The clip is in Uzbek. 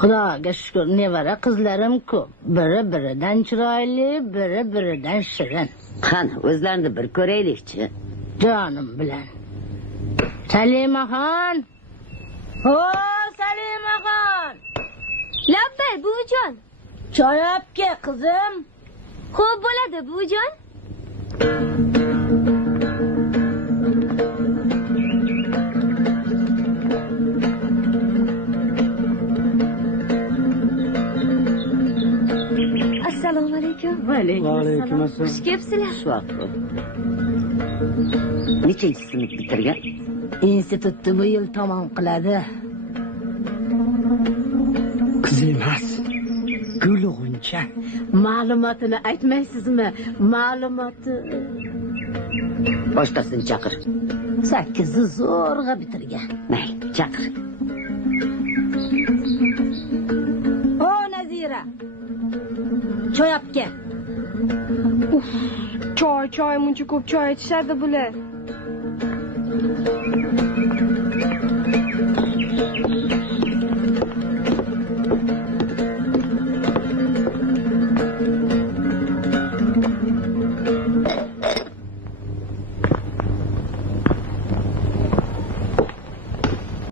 Xudoga shukr, nevara qizlarim ko'p. Biri-biridan chiroyli, biri-biridan shirin. Qani, o'zlarini bir ko'raylikchi. Jonim bilan. Salimaxon. Ho, Salimaxon. Labbay, buvijon. Choy olib kel, qizim. Xo'p bo'ladi, buvijon. Assalomu alaykum. Va alaykum assalom. Xush kelibsizlar. Shuatro. Nechanchi sinf bitirgan? Institutni bu yil tamom qiladi. Qiz emas. Gulg'uncha. Ma'lumotini aytmaysizmi? Ma'lumoti Boshqasini chaqir. 8ni zo'rg'a bitirgan. Mayli, chaqir. O Nazira. Choy olib kel. Choy, muncha ko'p choy ichishadi bular.